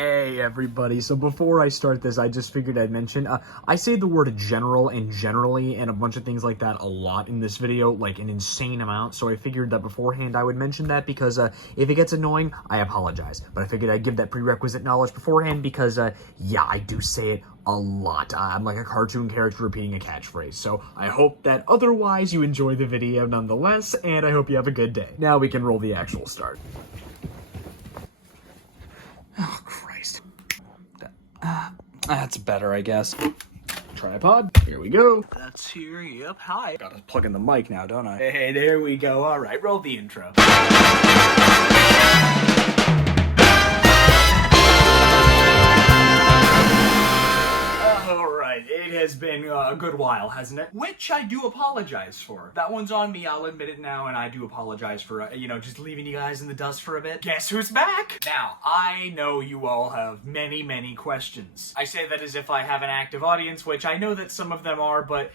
Hey everybody, so before I start this, I just figured I'd mention, I say the word general and generally and a bunch of things like that a lot in this video, like an insane amount, so I figured that beforehand I would mention that because if it gets annoying, I apologize. But I figured I'd give that prerequisite knowledge beforehand because, yeah, I do say it a lot. I'm like a cartoon character repeating a catchphrase, so I hope that otherwise you enjoy the video nonetheless, and I hope you have a good day. Now we can roll the actual start. Oh, Christ. That's better, I guess. Tripod. Here we go. That's here. Yep. Hi. Gotta plug in the mic now, don't I? Hey, there we go. All right, roll the intro. It has been a good while, hasn't it? Which I do apologize for. That one's on me, I'll admit it now, and I do apologize for, just leaving you guys in the dust for a bit. Guess who's back? Now, I know you all have many, many questions. I say that as if I have an active audience, which I know that some of them are, but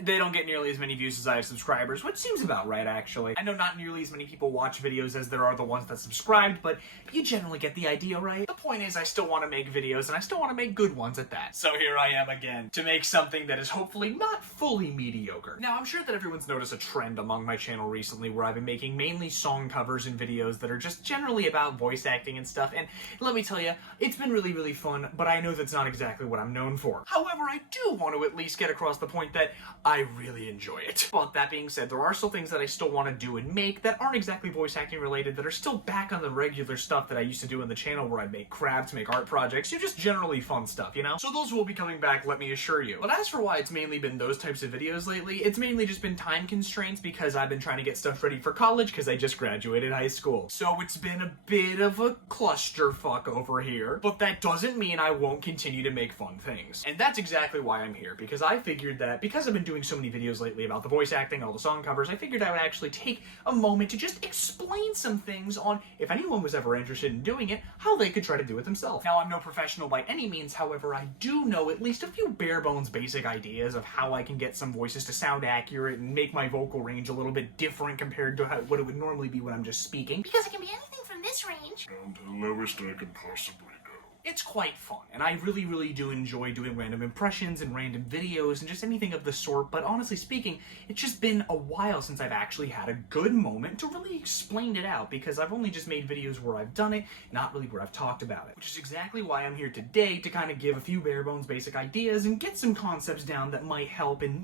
they don't get nearly as many views as I have subscribers, which seems about right, actually. I know not nearly as many people watch videos as there are the ones that subscribed, but you generally get the idea, right? The point is, I still want to make videos, and I still want to make good ones at that. So here I am again, to make something that is hopefully not fully mediocre. Now, I'm sure that everyone's noticed a trend among my channel recently where I've been making mainly song covers and videos that are just generally about voice acting and stuff, and let me tell you, it's been really, really fun, but I know that's not exactly what I'm known for. However, I do want to at least get across the point that I really enjoy it. But that being said, there are still things that I still want to do and make that aren't exactly voice acting related, that are still back on the regular stuff that I used to do on the channel where I make crafts, make art projects, just generally fun stuff, you know? So those will be coming back, let me assure you. But as for why it's mainly been those types of videos lately, it's mainly just been time constraints because I've been trying to get stuff ready for college because I just graduated high school. So it's been a bit of a clusterfuck over here, but that doesn't mean I won't continue to make fun things. And that's exactly why I'm here, because I figured that because I've been doing so many videos lately about the voice acting, all the song covers, I figured I would actually take a moment to just explain some things on, if anyone was ever interested in doing it, how they could try to do it themselves. Now, I'm no professional by any means, however, I do know at least a few bare bones basic ideas of how I can get some voices to sound accurate and make my vocal range a little bit different compared to what it would normally be when I'm just speaking. Because it can be anything from this range down to the lowest I can possibly go. It's quite fun, and I really, really do enjoy doing random impressions and random videos and just anything of the sort, but honestly speaking, it's just been a while since I've actually had a good moment to really explain it out, because I've only just made videos where I've done it, not really where I've talked about it. Which is exactly why I'm here today, to kind of give a few bare bones basic ideas and get some concepts down that might help in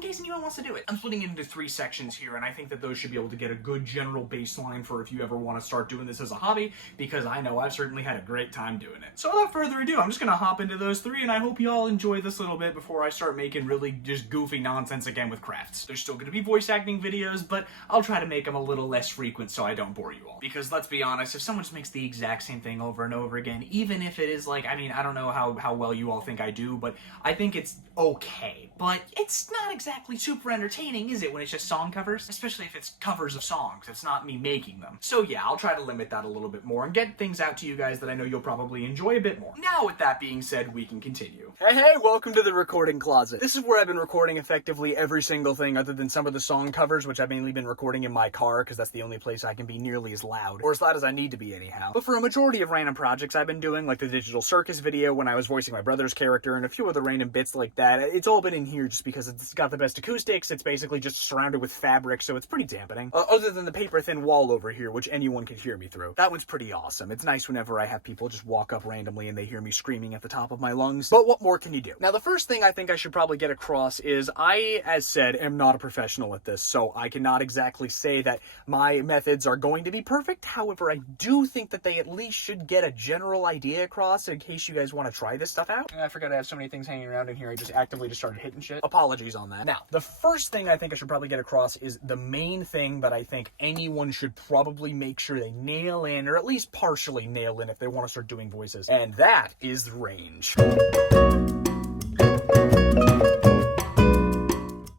case anyone wants to do it. I'm splitting it into 3 sections here, and I think that those should be able to get a good general baseline for if you ever want to start doing this as a hobby, because I know I've certainly had a great time doing it. So without further ado, I'm just gonna hop into those 3, and I hope you all enjoy this little bit before I start making really just goofy nonsense again with crafts. There's still gonna be voice acting videos, but I'll try to make them a little less frequent so I don't bore you all. Because let's be honest, if someone just makes the exact same thing over and over again, even if it is like, I don't know how well you all think I do, but I think it's okay. But it's not exactly super entertaining, is it, when it's just song covers? Especially if it's covers of songs, it's not me making them. So yeah, I'll try to limit that a little bit more and get things out to you guys that I know you'll probably enjoy a bit more. Now, with that being said, we can continue. Hey, welcome to the recording closet. This is where I've been recording effectively every single thing other than some of the song covers, which I've mainly been recording in my car, because that's the only place I can be nearly as loud, or as loud as I need to be anyhow. But for a majority of random projects I've been doing, like the Digital Circus video when I was voicing my brother's character, and a few other random bits like that, it's all been in here just because it's got the best acoustics. It's basically just surrounded with fabric, so it's pretty dampening. Other than the paper-thin wall over here, which anyone can hear me through. That one's pretty awesome. It's nice whenever I have people just walk up randomly and they hear me screaming at the top of my lungs. But what more can you do? Now, the first thing I think I should probably get across is I, as said, am not a professional at this, so I cannot exactly say that my methods are going to be perfect. However, I do think that they at least should get a general idea across in case you guys want to try this stuff out. I forgot I have so many things hanging around in here. I just actively just started hitting shit. Apologies on that. Now, the first thing I think I should probably get across is the main thing that I think anyone should probably make sure they nail in, or at least partially nail in if they want to start doing voices, and that is range.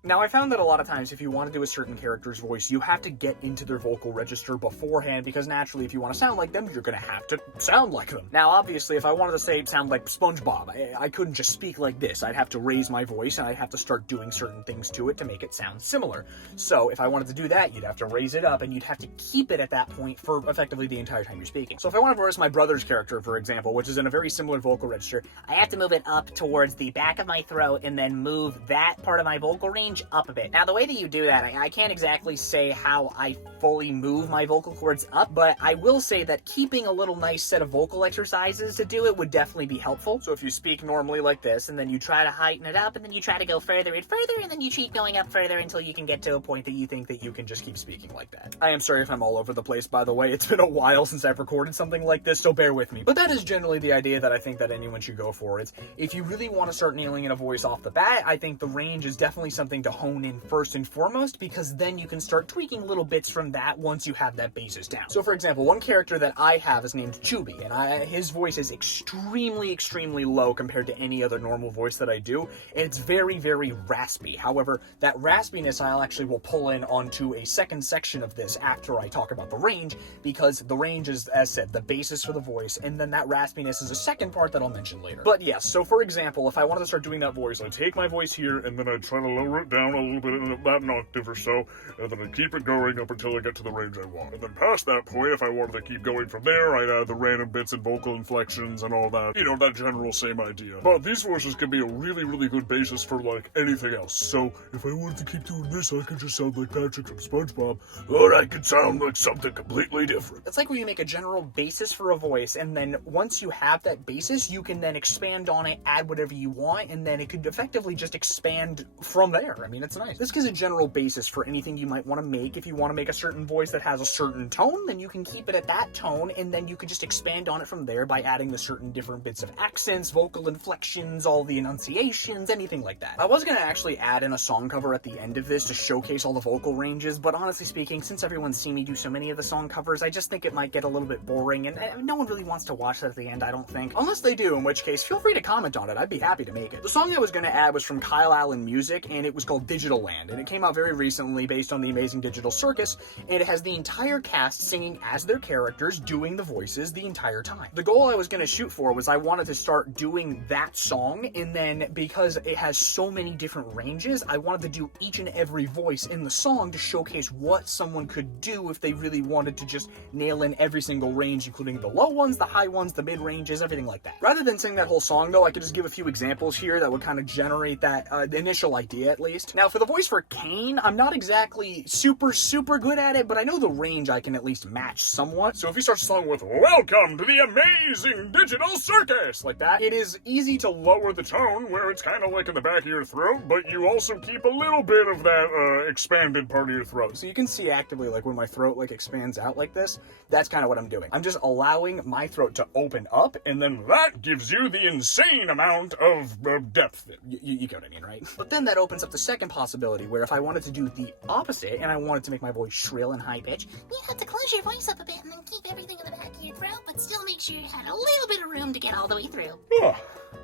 Now, I found that a lot of times if you want to do a certain character's voice, you have to get into their vocal register beforehand, because naturally if you want to sound like them, you're going to have to sound like them. Now, obviously, if I wanted to say sound like SpongeBob, I couldn't just speak like this. I'd have to raise my voice, and I'd have to start doing certain things to it to make it sound similar. So if I wanted to do that, you'd have to raise it up, and you'd have to keep it at that point for effectively the entire time you're speaking. So if I wanted to voice my brother's character, for example, which is in a very similar vocal register, I have to move it up towards the back of my throat and then move that part of my vocal range up a bit. Now, the way that you do that, I can't exactly say how I fully move my vocal cords up, but I will say that keeping a little nice set of vocal exercises to do it would definitely be helpful. So if you speak normally like this, and then you try to heighten it up, and then you try to go further and further, and then you keep going up further until you can get to a point that you think that you can just keep speaking like that. I am sorry if I'm all over the place, by the way. It's been a while since I've recorded something like this, so bear with me. But that is generally the idea that I think that anyone should go for. It's if you really want to start nailing in a voice off the bat, I think the range is definitely something to hone in first and foremost, because then you can start tweaking little bits from that once you have that basis down. So for example, one character that I have is named Chubby, and his voice is extremely low compared to any other normal voice that I do, and it's very raspy. However, that raspiness will pull in onto a second section of this after I talk about the range, because the range is, as said, the basis for the voice, and then that raspiness is a second part that I'll mention later. But yes, so for example, if I wanted to start doing that voice, I take my voice here, and then I try to lower it down a little bit, about an octave or so, and then I keep it going up until I get to the range I want. And then past that point, if I wanted to keep going from there, I'd add the random bits and vocal inflections and all that. You know, that general same idea. But these voices can be a really good basis for, like, anything else. So, if I wanted to keep doing this, I could just sound like Patrick from SpongeBob, or I could sound like something completely different. It's like where you make a general basis for a voice, and then once you have that basis, you can then expand on it, add whatever you want, and then it could effectively just expand from there. I mean, it's nice. This gives a general basis for anything you might want to make. If you want to make a certain voice that has a certain tone, then you can keep it at that tone, and then you could just expand on it from there by adding the certain different bits of accents, vocal inflections, all the enunciations, anything like that. I was going to actually add in a song cover at the end of this to showcase all the vocal ranges, but honestly speaking, since everyone's seen me do so many of the song covers, I just think it might get a little bit boring, and no one really wants to watch that at the end, I don't think. Unless they do, in which case, feel free to comment on it. I'd be happy to make it. The song I was going to add was from Kyle Allen Music, and it was called Digital Land, and it came out very recently based on the Amazing Digital Circus, and it has the entire cast singing as their characters, doing the voices the entire time. The goal I was going to shoot for was I wanted to start doing that song, and then because it has so many different ranges, I wanted to do each and every voice in the song to showcase what someone could do if they really wanted to just nail in every single range, including the low ones, the high ones, the mid ranges, everything like that. Rather than sing that whole song though, I could just give a few examples here that would kind of generate that initial idea at least. Now for the voice for Kane, I'm not exactly super good at it, but I know the range I can at least match somewhat. So if he starts a song with "Welcome to the Amazing Digital Circus," like that, it is easy to lower the tone where it's kind of like in the back of your throat, but you also keep a little bit of that expanded part of your throat. So you can see actively like when my throat like expands out like this, that's kind of what I'm doing. I'm just allowing my throat to open up, and then that gives you the insane amount of depth. You get what I mean, right? But then that opens up the second possibility where if I wanted to do the opposite and I wanted to make my voice shrill and high pitch, You have to close your voice up a bit and then keep everything in the back of your throat, but still make sure you had a little bit of room to get all the way through.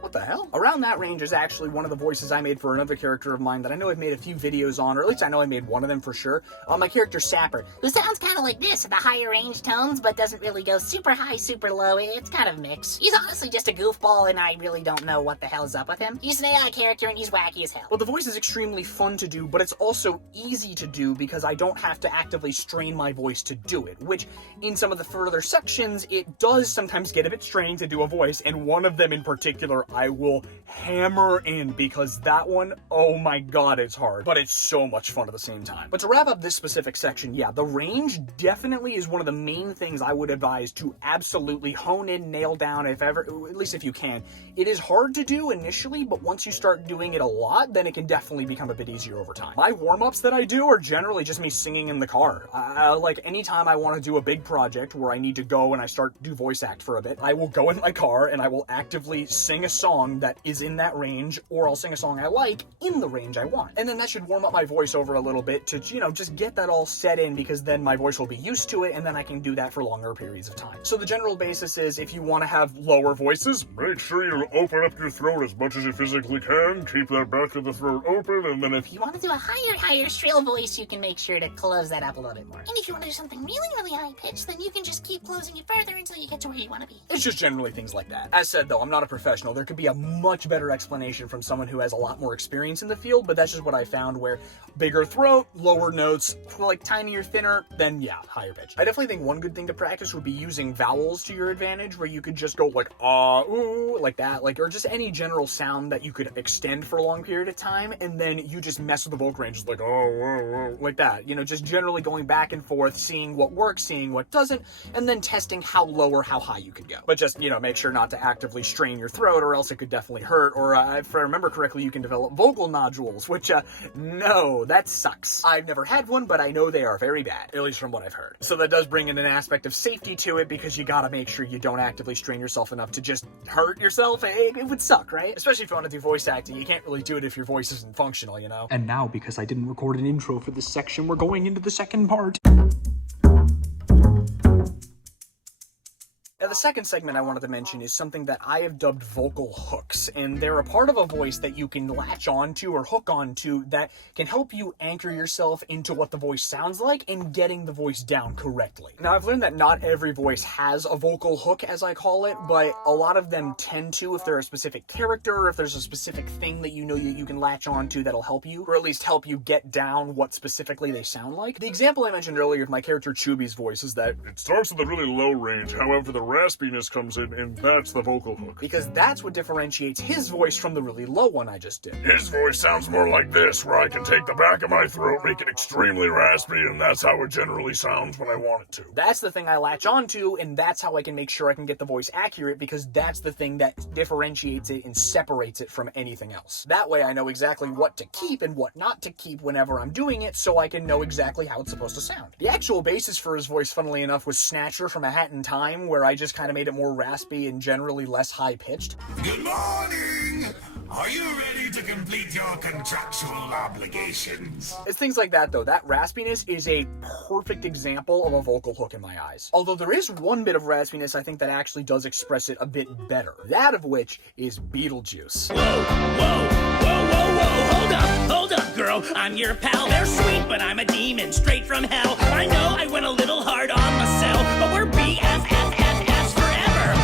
what the hell? Around that range is actually one of the voices I made for another character of mine that I know I've made a few videos on, or at least I know I made one of them for sure. My character Sapper, Who sounds kind of like this at the higher range tones, but doesn't really go super high, super low. It's kind of a mix. He's honestly just a goofball, and I really don't know what the hell's up with him. He's an AI character, and he's wacky as hell. Well, the voice is extremely fun to do, but it's also easy to do because I don't have to actively strain my voice to do it, which in some of the further sections, it does sometimes get a bit strained to do a voice, and one of them in particular I will hammer in because that one, oh my god, it's hard, but it's so much fun at the same time. But to wrap up this specific section, yeah, the range definitely is one of the main things I would advise to absolutely hone in, nail down, if ever, at least if you can. It is hard to do initially, but once you start doing it a lot, then it can definitely become a bit easier over time. My warm-ups that I do are generally just me singing in the car. Like anytime I want to do a big project where I need to go and I start do voice act for a bit, I will go in my car and I will actively sing a song that is in that range, or I'll sing a song I like in the range I want. And then that should warm up my voice over a little bit to, you know, just get that all set in, because then my voice will be used to it and then I can do that for longer periods of time. So the general basis is if you want to have lower voices, make sure you open up your throat as much as you physically can. Keep that back of the throat open and then If you want to do a higher shrill voice, you can make sure to close that up a little bit more. And if you want to do something really high pitched, then you can just keep closing it further until you get to where you want to be. It's just generally things like that. As said, though, I'm not a professional. There could be a much better explanation from someone who has a lot more experience in the field, but that's just what I found, where bigger throat, lower notes, like tinier, thinner, then yeah, higher pitch. I definitely think one good thing to practice would be using vowels to your advantage, where you could just go like, ah, ooh, like that, like, or just any general sound that you could extend for a long period of time, and then you just mess with the vocal ranges, like, oh, whoa, whoa, like that. You know, just generally going back and forth, seeing what works, seeing what doesn't, and then testing how low or how high you could go. But just, you know, make sure not to actively strain your throat, or else it could definitely hurt, or if I remember correctly, you can develop vocal nodules, which, no, that sucks. I've never had one, but I know they are very bad, at least from what I've heard. So that does bring in an aspect of safety to it, because you gotta make sure you don't actively strain yourself enough to just hurt yourself. It would suck, right? Especially if you want to do voice acting, you can't really do it if your voice isn't functional, you know? And now, because I didn't record an intro for this section, we're going into the second part. Now, the second segment I wanted to mention is something that I have dubbed vocal hooks, and they're a part of a voice that you can latch onto or hook onto that can help you anchor yourself into what the voice sounds like and getting the voice down correctly. Now, I've learned that not every voice has a vocal hook, as I call it, but a lot of them tend to, if they're a specific character, or if there's a specific thing that you know you can latch onto that'll help you, or at least help you get down what specifically they sound like. The example I mentioned earlier of my character Chubby's voice is that it starts with a really low range, however the raspiness comes in, and that's the vocal hook. because that's what differentiates his voice from the really low one I just did. His voice sounds more like this, where I can take the back of my throat, make it extremely raspy, and that's how it generally sounds when I want it to. That's the thing I latch onto, and that's how I can make sure I can get the voice accurate, because that's the thing that differentiates it and separates it from anything else. That way I know exactly what to keep and what not to keep whenever I'm doing it, so I can know exactly how it's supposed to sound. The actual basis for his voice, funnily enough, was Snatcher from A Hat in Time, where I just kind of made it more raspy and generally less high-pitched. Good morning! Are you ready to complete your contractual obligations? It's things like that, though. That raspiness is a perfect example of a vocal hook in my eyes. Although there is one bit of raspiness I think that actually does express it a bit better. That of which is Beetlejuice. Whoa, hold up, girl, I'm your pal. They're sweet, but I'm a demon straight from hell. I know I went a little hard on myself, but we're BFFFs forever.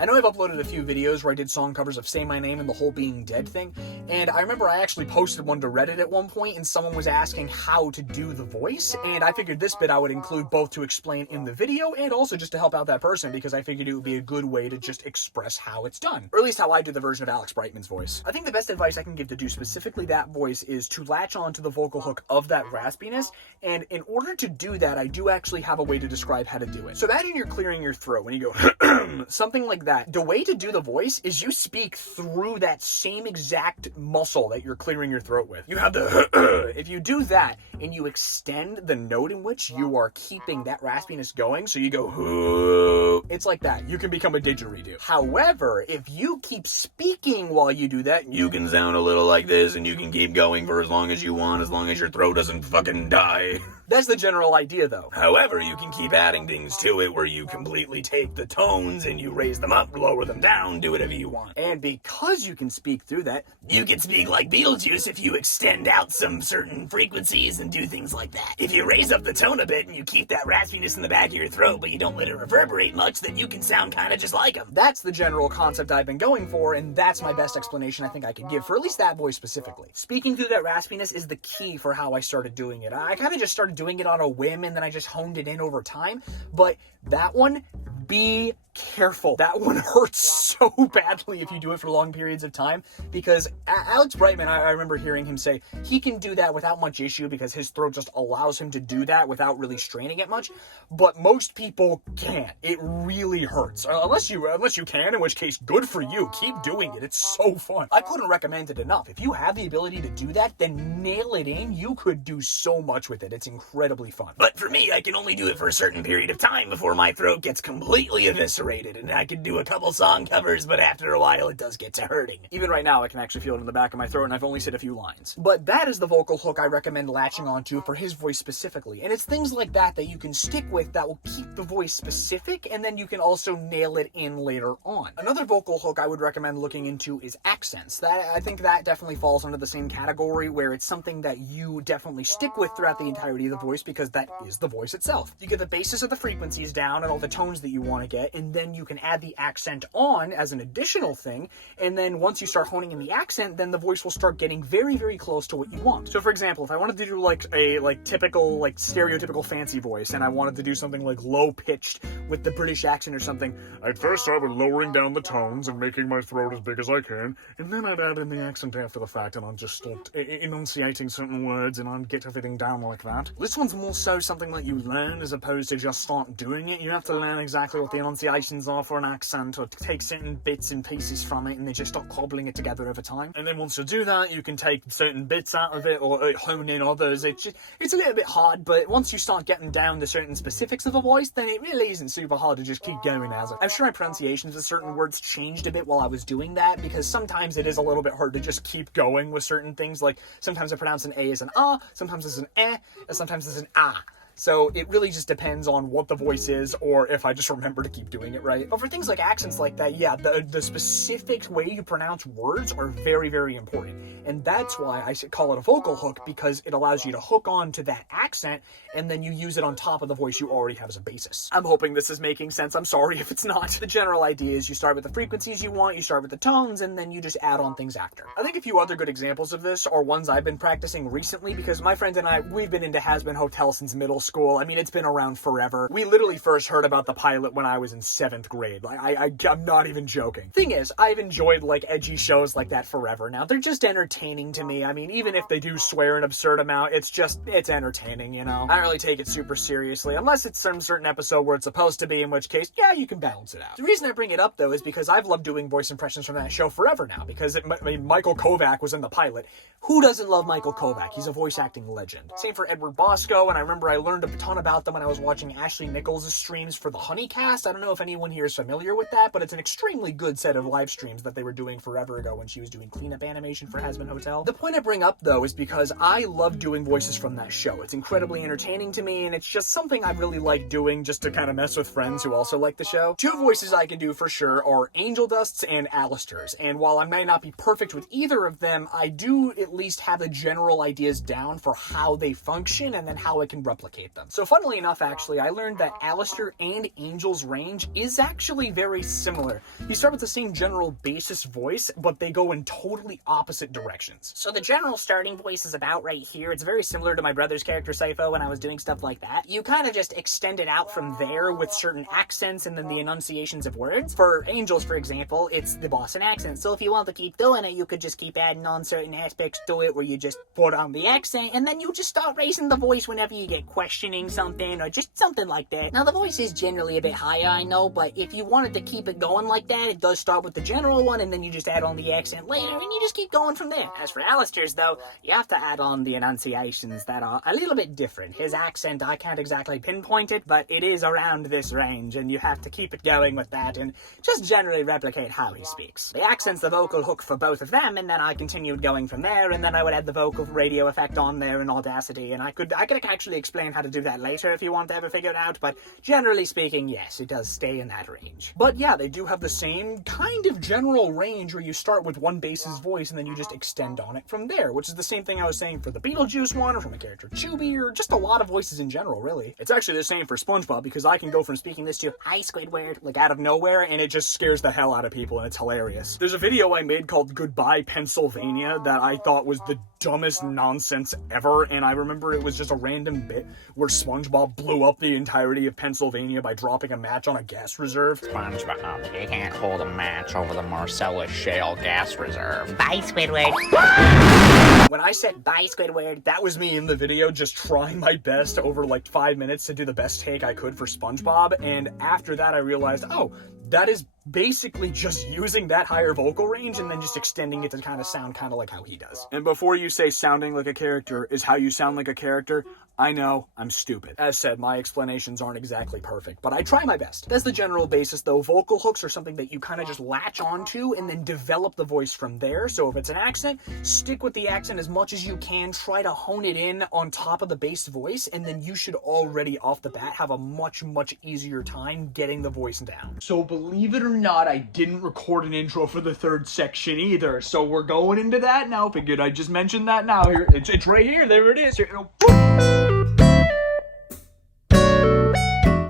I know I've uploaded a few videos where I did song covers of Say My Name and the whole being dead thing, and I remember I actually posted one to Reddit at one point, and someone was asking how to do the voice, and I figured this bit I would include both to explain in the video and also just to help out that person, because I figured it would be a good way to just express how it's done, or at least how I do the version of Alex Brightman's voice. I think the best advice I can give to do specifically that voice is to latch on to the vocal hook of that raspiness, and in order to do that, I do actually have a way to describe how to do it. So imagine you're clearing your throat when you go something like that. The way to do the voice is you speak through that same exact muscle that you're clearing your throat with. You have the if you do that and you extend the note in which you are keeping that raspiness going, so you go it's like that. You can become a didgeridoo. However, if you keep speaking while you do that, you can sound a little like this, and you can keep going for as long as you want, as long as your throat doesn't fucking die. That's the general idea, though. However, you can keep adding things to it where you completely take the tones and you raise them up, lower them down, do whatever you want. And because you can speak through that, you can speak like Beetlejuice if you extend out some certain frequencies and do things like that. If you raise up the tone a bit and you keep that raspiness in the back of your throat, but you don't let it reverberate much, then you can sound kind of just like him. That's the general concept I've been going for, and that's my best explanation I think I could give for at least that voice specifically. Speaking through that raspiness is the key for how I started doing it. I kind of just started doing it on a whim, and then I just honed it in over time, but that one, be careful. That one hurts so badly if you do it for long periods of time, because Alex Brightman, I remember hearing him say he can do that without much issue because his throat just allows him to do that without really straining it much, but most people can't. It really hurts. Unless you can, in which case, good for you. Keep doing it. It's so fun. I couldn't recommend it enough. If you have the ability to do that, then nail it in. You could do so much with it. It's incredibly fun. But for me, I can only do it for a certain period of time before my throat gets completely eviscerated saturated, and I can do a couple song covers, but after a while it does get to hurting. Even right now I can actually feel it in the back of my throat, and I've only said a few lines. But that is the vocal hook I recommend latching onto for his voice specifically, and it's things like that that you can stick with that will keep the voice specific, and then you can also nail it in later on. Another vocal hook I would recommend looking into is accents. I think that definitely falls under the same category, where it's something that you definitely stick with throughout the entirety of the voice, because that is the voice itself. You get the basis of the frequencies down and all the tones that you want to get, and then you can add the accent on as an additional thing, and then once you start honing in the accent, then the voice will start getting very, very close to what you want. So for example, if I wanted to do like a typical, stereotypical fancy voice, and I wanted to do something like low-pitched with the British accent or something, I'd first start with lowering down the tones and making my throat as big as I can, and then I'd add in the accent after the fact, and I'd just start enunciating certain words, and I'd get everything down like that. This one's more so something that you learn as opposed to just start doing it. You have to learn exactly what the enunciations are for an accent, or take certain bits and pieces from it, and then just start cobbling it together over time. And then once you do that, you can take certain bits out of it, or hone in others. It's a little bit hard, but once you start getting down to certain specifics of a voice, then it really isn't super hard to just keep going as it. I'm sure my pronunciations of certain words changed a bit while I was doing that, because sometimes it is a little bit hard to just keep going with certain things. Like, sometimes I pronounce an A as an ah, sometimes it's an eh, and sometimes it's an ah. So it really just depends on what the voice is, or if I just remember to keep doing it right. But for things like accents like that, yeah, the specific way you pronounce words are very, very important. And that's why I call it a vocal hook, because it allows you to hook on to that accent, and then you use it on top of the voice you already have as a basis. I'm hoping this is making sense. I'm sorry if it's not. The general idea is you start with the frequencies you want, you start with the tones, and then you just add on things after. I think a few other good examples of this are ones I've been practicing recently, because my friend and I, we've been into Has Been Hotel since middle school. I mean, it's been around forever. We literally first heard about the pilot when I was in 7th grade. Like, I'm not even joking. Thing is, I've enjoyed, edgy shows like that forever now. They're just entertaining to me. I mean, even if they do swear an absurd amount, it's entertaining, you know? I don't really take it super seriously, unless it's some certain episode where it's supposed to be, in which case, yeah, you can balance it out. The reason I bring it up, though, is because I've loved doing voice impressions from that show forever now, because Michael Kovac was in the pilot. Who doesn't love Michael Kovac? He's a voice acting legend. Same for Edward Bosco, and I remember I learned a ton about them when I was watching Ashley Nichols' streams for the Honeycast. I don't know if anyone here is familiar with that, but it's an extremely good set of live streams that they were doing forever ago when she was doing cleanup animation for Has Been Hotel. The point I bring up, though, is because I love doing voices from that show. It's incredibly entertaining to me, and it's just something I really like doing just to kind of mess with friends who also like the show. Two voices I can do for sure are Angel Dust's and Alistair's, and while I may not be perfect with either of them, I do at least have the general ideas down for how they function and then how I can replicate them. So funnily enough, actually, I learned that Alistair and Angel's range is actually very similar. You start with the same general basis voice, but they go in totally opposite directions. So the general starting voice is about right here. It's very similar to my brother's character Sypho when I was doing stuff like that. You kind of just extend it out from there with certain accents and then the enunciations of words. For Angel's, for example, it's the Boston accent. So if you want to keep doing it, you could just keep adding on certain aspects to it where you just put on the accent, and then you just start raising the voice whenever you get questioning something or just something like that. Now the voice is generally a bit higher, I know, but if you wanted to keep it going like that, it does start with the general one, and then you just add on the accent later, and you just keep going from there. As for Alistair's, though, you have to add on the enunciations that are a little bit different. His accent, I can't exactly pinpoint it, but it is around this range, and you have to keep it going with that, and just generally replicate how he speaks. The accent's the vocal hook for both of them, and then I continued going from there, and then I would add the vocal radio effect on there in Audacity, and I could actually explain how to do that later if you want to ever figure it out, but generally speaking, yes, it does stay in that range. But yeah, they do have the same kind of general range where you start with one bass's voice and then you just extend on it from there, which is the same thing I was saying for the Beetlejuice one, or for my character Chubby, or just a lot of voices in general, really. It's actually the same for SpongeBob, because I can go from speaking this to "Hi, Squidward," out of nowhere, and it just scares the hell out of people, and it's hilarious. There's a video I made called "Goodbye, Pennsylvania" that I thought was the dumbest nonsense ever, and I remember it was just a random bit where SpongeBob blew up the entirety of Pennsylvania by dropping a match on a gas reserve. SpongeBob, you can't hold a match over the Marcellus Shale gas reserve. Bye, Squidward. When I said "bye, Squidward," that was me in the video just trying my best over 5 minutes to do the best take I could for SpongeBob, and after that I realized, oh, that is basically just using that higher vocal range and then just extending it to kind of sound kind of like how he does. And before you say sounding like a character is how you sound like a character, I know, I'm stupid. As said, my explanations aren't exactly perfect, but I try my best. That's the general basis, though. Vocal hooks are something that you kind of just latch onto and then develop the voice from there. So if it's an accent, stick with the accent as much as you can. Try to hone it in on top of the bass voice, and then you should already off the bat have a much, much easier time getting the voice down. So believe it or not, I didn't record an intro for the third section either. So we're going into that now. Figured I'd just mention that now. Here, it's right here. There it is. Here,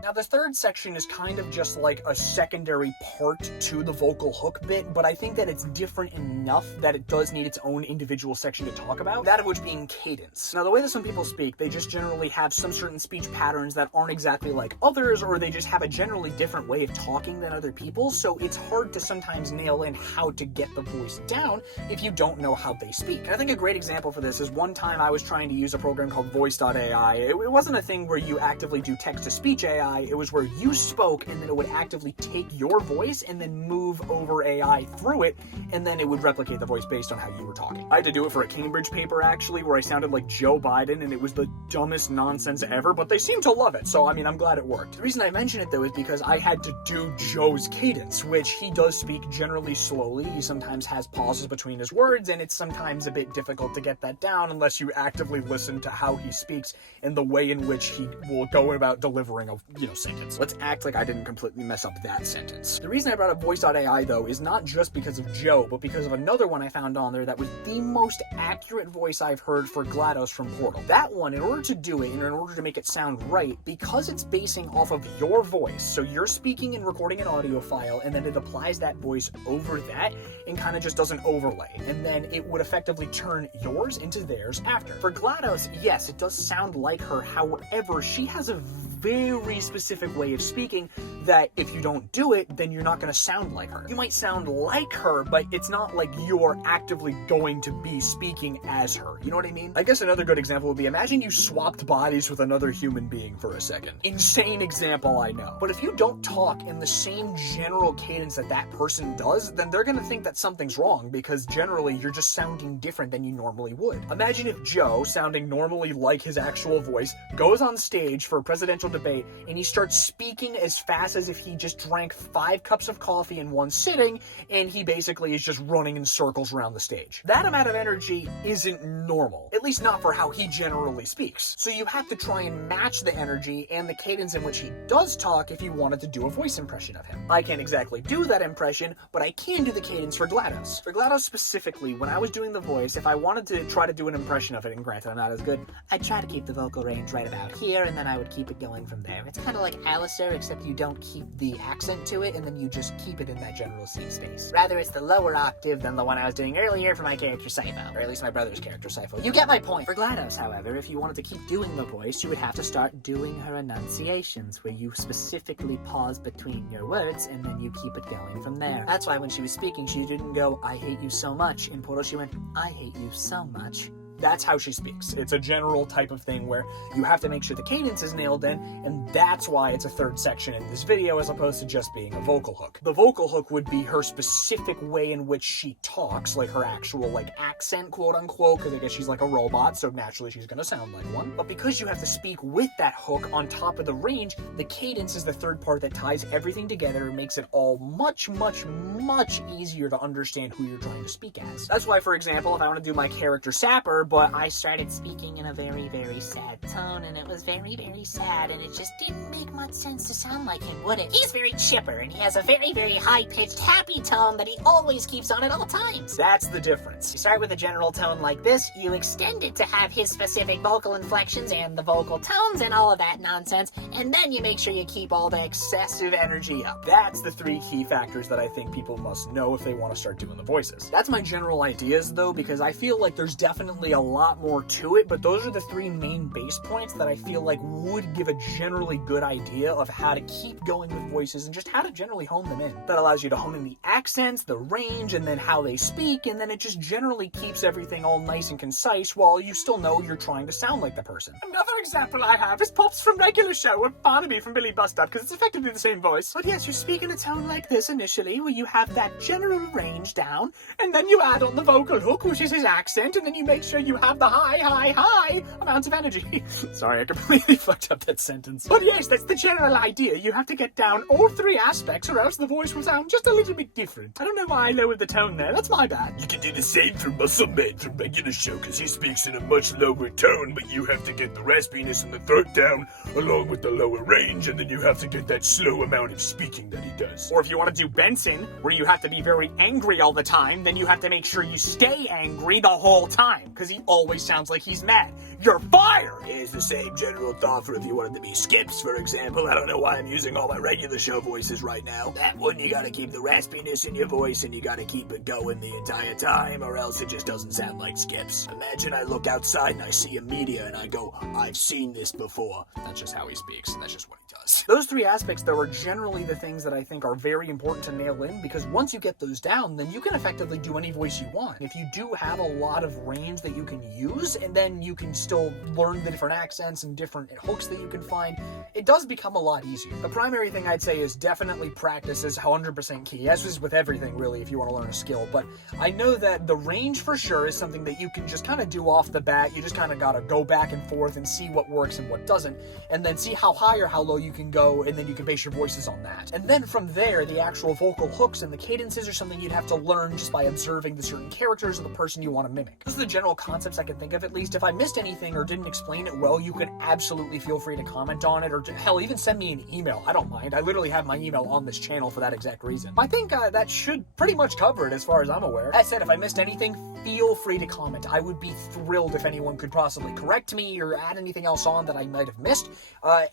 Now, the third section is kind of just like a secondary part to the vocal hook bit, but I think that it's different enough that it does need its own individual section to talk about, that of which being cadence. Now, the way that some people speak, they just generally have some certain speech patterns that aren't exactly like others, or they just have a generally different way of talking than other people, so it's hard to sometimes nail in how to get the voice down if you don't know how they speak. And I think a great example for this is one time I was trying to use a program called Voice.ai. It wasn't a thing where you actively do text-to-speech AI, it was where you spoke and then it would actively take your voice and then move over AI through it, and then it would replicate the voice based on how you were talking. I had to do it for a Cambridge paper, actually, where I sounded like Joe Biden, and it was the dumbest nonsense ever, but they seemed to love it, so I mean, I'm glad it worked. The reason I mention it, though, is because I had to do Joe's cadence, which he does speak generally slowly. He sometimes has pauses between his words, and it's sometimes a bit difficult to get that down unless you actively listen to how he speaks and the way in which he will go about delivering a, sentence. Let's act like I didn't completely mess up that sentence. The reason I brought up Voice.ai, though, is not just because of Joe, but because of another one I found on there that was the most accurate voice I've heard for GLaDOS from Portal. That one, in order to do it, and in order to make it sound right, because it's basing off of your voice, so you're speaking and recording an audio file, and then it applies that voice over that, and kind of just does an overlay, and then it would effectively turn yours into theirs after. For GLaDOS, yes, it does sound like her, however, she has a very specific way of speaking that if you don't do it, then you're not going to sound like her. You might sound like her, but it's not like you're actively going to be speaking as her. You know what I mean? I guess another good example would be, imagine you swapped bodies with another human being for a second. Insane example, I know. But if you don't talk in the same general cadence that that person does, then they're going to think that something's wrong, because generally you're just sounding different than you normally would. Imagine if Joe, sounding normally like his actual voice, goes on stage for a presidential debate and he starts speaking as fast as if he just drank 5 cups of coffee in one sitting, and he basically is just running in circles around the stage. That amount of energy isn't normal, at least not for how he generally speaks. So you have to try and match the energy and the cadence in which he does talk if you wanted to do a voice impression of him. I can't exactly do that impression, but I can do the cadence for GLaDOS. For GLaDOS specifically, when I was doing the voice, if I wanted to try to do an impression of it, and granted I'm not as good, I'd try to keep the vocal range right about here, and then I would keep it going from there. It's kind of like Alistair, except you don't keep the accent to it, and then you just keep it in that general C space. Rather, it's the lower octave than the one I was doing earlier for my character Sipho, or at least my brother's character Sipho. You get my point. For GLaDOS, however, if you wanted to keep doing the voice, you would have to start doing her enunciations, where you specifically pause between your words, and then you keep it going from there. That's why when she was speaking, she didn't go, "I hate you so much." In Portal, she went, "I hate you so much." That's how she speaks. It's a general type of thing where you have to make sure the cadence is nailed in, and that's why it's a third section in this video as opposed to just being a vocal hook. The vocal hook would be her specific way in which she talks, like her actual accent, quote unquote, because I guess she's like a robot, so naturally she's gonna sound like one. But because you have to speak with that hook on top of the range, the cadence is the third part that ties everything together and makes it all much, much, much easier to understand who you're trying to speak as. That's why, for example, if I want to do my character Sapper, but I started speaking in a very, very sad tone, and it was very, very sad, and it just didn't make much sense to sound like him, would it? He's very chipper, and he has a very, very high-pitched, happy tone that he always keeps on at all times. That's the difference. You start with a general tone like this, you extend it to have his specific vocal inflections and the vocal tones and all of that nonsense, and then you make sure you keep all the excessive energy up. That's the 3 key factors that I think people must know if they want to start doing the voices. That's my general ideas, though, because I feel like there's definitely a a lot more to it, but those are the three main base points that I feel like would give a generally good idea of how to keep going with voices and just how to generally hone them in. That allows you to hone in the accents, the range, and then how they speak, and then it just generally keeps everything all nice and concise while you still know you're trying to sound like the person. Another example I have is Pops from Regular Show or Barnaby from Billy Bust Up, because it's effectively the same voice. But yes, you speak in a tone like this initially, where you have that general range down, and then you add on the vocal hook, which is his accent, and then you make sure you have the high amounts of energy. Sorry, I completely fucked up that sentence. But yes, that's the general idea. You have to get down all three aspects, or else the voice will sound just a little bit different. I don't know why I lowered the tone there. That's my bad. You can do the same for Muscle Man from Regular Show, because he speaks in a much lower tone, but you have to get the raspiness in the throat down, along with the lower range, and then you have to get that slow amount of speaking that he does. Or if you want to do Benson, where you have to be very angry all the time, then you have to make sure you stay angry the whole time, because he always sounds like he's mad. You're fired! It's the same general thought for if you wanted to be Skips, for example. I don't know why I'm using all my Regular Show voices right now. That one, you gotta keep the raspiness in your voice, and you gotta keep it going the entire time, or else it just doesn't sound like Skips. Imagine I look outside and I see a meteor, and I go, I've seen this before. That's just how he speaks, and that's just what he does. Those three aspects, though, are generally the things that I think are very important to nail in, because once you get those down, then you can effectively do any voice you want. If you do have a lot of range that you can use, and then you can still learn the different accents and different hooks that you can find, it does become a lot easier. The primary thing I'd say is definitely practice is 100% key, as is with everything, really, if you want to learn a skill. But I know that the range, for sure, is something that you can just kind of do off the bat. You just kind of gotta go back and forth and see what works and what doesn't, and then see how high or how low you can go, and then you can base your voices on that. And then from there, the actual vocal hooks and the cadences are something you'd have to learn just by observing the certain characters of the person you want to mimic. Those are the general concepts I can think of, at least. If I missed anything or didn't explain it well, you can absolutely feel free to comment on it, or hell, even send me an email. I don't mind. I literally have my email on this channel for that exact reason. I think that should pretty much cover it as far as I'm aware. That said, if I missed anything, feel free to comment. I would be thrilled if anyone could possibly correct me or add anything else on that I might have missed.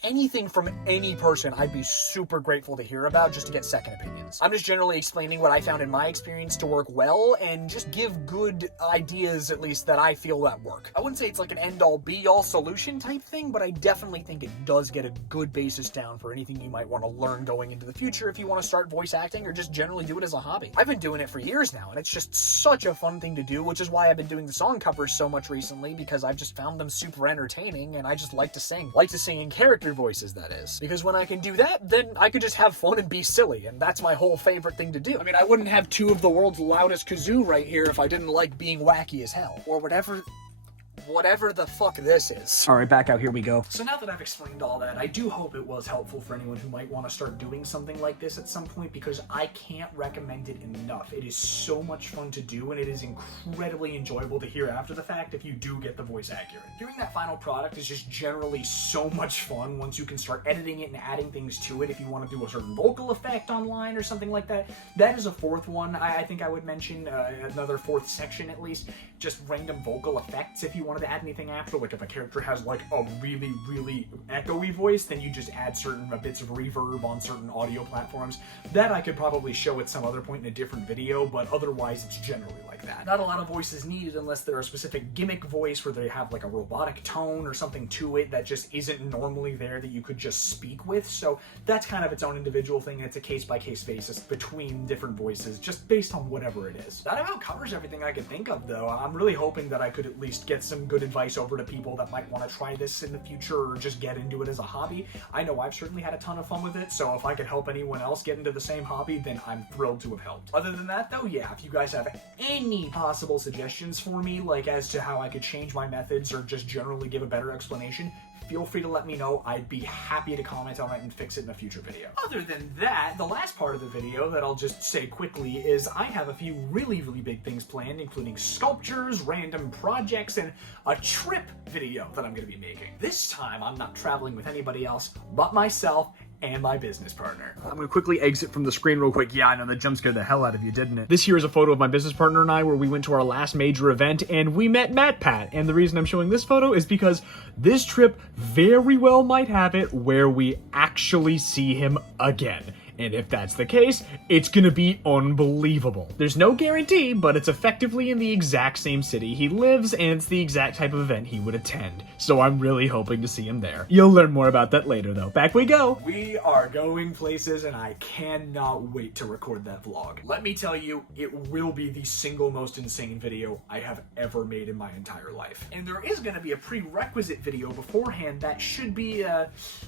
Anything from any person I'd be super grateful to hear about, just to get second opinions. I'm just generally explaining what I found in my experience to work well, and just give good ideas, at least, that I feel that work. I wouldn't say it's like an end-all be-all solution type thing, but I definitely think it does get a good basis down for anything you might want to learn going into the future if you want to start voice acting or just generally do it as a hobby. I've been doing it for years now, and it's just such a fun thing to do, which is why I've been doing the song covers so much recently, because I've just found them super entertaining, and I just like to sing. Like to sing in character voices, that is. Because when I can do that, then I could just have fun and be silly, and that's my whole favorite thing to do. I mean, I wouldn't have two of the world's loudest kazoo right here if I didn't like being wacky as hell. Or whatever the fuck this is. Alright, back out, here we go. So now that I've explained all that, I do hope it was helpful for anyone who might want to start doing something like this at some point, because I can't recommend it enough. It is so much fun to do, and it is incredibly enjoyable to hear after the fact if you do get the voice accurate. Hearing that final product is just generally so much fun once you can start editing it and adding things to it. If you want to do a certain vocal effect online or something like that, that is a fourth one I think I would mention, another fourth section at least, just random vocal effects if you wanted to add anything after. Like if a character has like a really, really echoey voice, then you just add certain bits of reverb on certain audio platforms. That I could probably show at some other point in a different video, but otherwise it's generally like that. Not a lot of voices needed unless they're a specific gimmick voice where they have like a robotic tone or something to it that just isn't normally there that you could just speak with. So that's kind of its own individual thing. It's a case-by-case basis between different voices, just based on whatever it is. That about covers everything I could think of, though. I'm really hoping that I could at least get some good advice over to people that might want to try this in the future or just get into it as a hobby. I know I've certainly had a ton of fun with it, so if I could help anyone else get into the same hobby, then I'm thrilled to have helped. Other than that, though, yeah, if you guys have any possible suggestions for me, like as to how I could change my methods or just generally give a better explanation, feel free to let me know. I'd be happy to comment on it and fix it in a future video. Other than that, the last part of the video that I'll just say quickly is I have a few really, really big things planned, including sculptures, random projects, and a trip video that I'm going to be making. This time, I'm not traveling with anybody else but myself and my business partner. I'm gonna quickly exit from the screen real quick. Yeah, I know, that jump scared the hell out of you, didn't it? This here is a photo of my business partner and I where we went to our last major event and we met Matt Pat. And the reason I'm showing this photo is because this trip very well might have it where we actually see him again. And if that's the case, it's gonna be unbelievable. There's no guarantee, but it's effectively in the exact same city he lives, and it's the exact type of event he would attend. So I'm really hoping to see him there. You'll learn more about that later though. Back we go! We are going places and I cannot wait to record that vlog. Let me tell you, it will be the single most insane video I have ever made in my entire life. And there is gonna be a prerequisite video beforehand that should be, I'm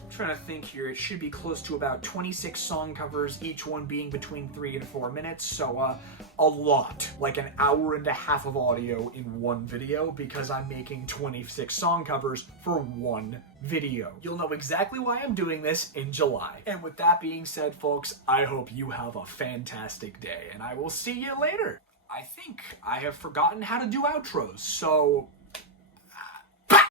trying to think here, it should be close to about 26 song covers, each one being between 3 and 4 minutes, so a lot, like an hour and a half of audio in one video, because I'm making 26 song covers for one video. You'll know exactly why I'm doing this in July. And with that being said, folks, I hope you have a fantastic day, and I will see you later. I think I have forgotten how to do outros, so